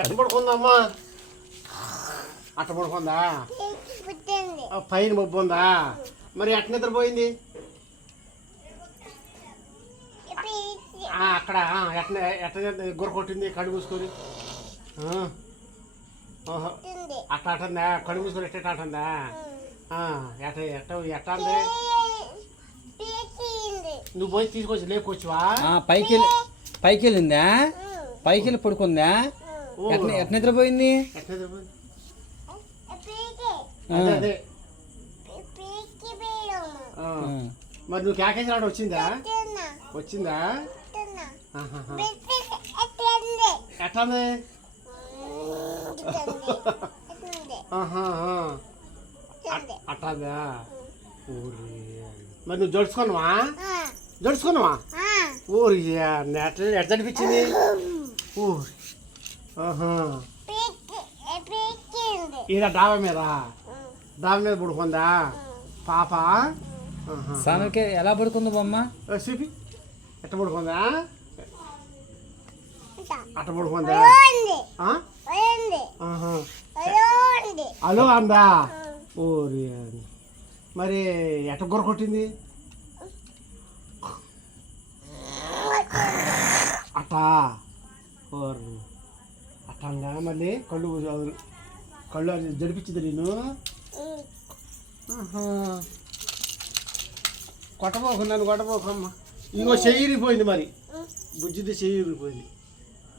ఎట్ట పడుకుందమ్మా? అట్ట పడుకుందా? పైన మబ్బు ఉందా? మరి ఎట్ట నిద్రపోయింది? అక్కడ ఎట్ట ఎట్ట గుర్ర కొట్టింది కళ్ళు మూసుకొని? అట్ట అట్టుందా? కళ్ళు మూసుకొని ఎట్ట అట్టుందా? ఎట్ట ఎట్ట ఎట్ట అంది? నువ్వు పోయి తీసుకొచ్చి లేపుకొచ్చువా? పైకి వెళ్ళిందా? పైకి వెళ్ళి పడుకుందా? ఎట్ట నిద్రపోయింది? ఎట్ట నిద్రపోయింది? మరి నువ్వు క్యాకేజ్ రావడం వచ్చిందా? వచ్చిందా? ఎట్లా అట్టాదా? మరి నువ్వు జడుచుకున్నావా? జడుచుకున్నావా? ఊరి ఎట్లా అనిపించింది? ఊరి ఈడ డాబా మీద పడుకుందా పాప? సామెకి ఎలా పడుకుంది బొమ్మ? చూపి ఎట్ట పడుకుందా? అట్ట పడుకుందా? హలో అందా? ఊరి మరి ఎట్ట గుర్ర కొట్టింది? అట్టా ఓరు అట్టంగా మళ్ళీ కళ్ళు జడిపించింది నేను. కొట్టబోకు, నన్ను కొట్టబోకమ్మా. ఇంకో చెయ్యి ఇరిగిపోయింది, మరి బుజ్జిది చెయ్యి ఇరిగిపోయింది.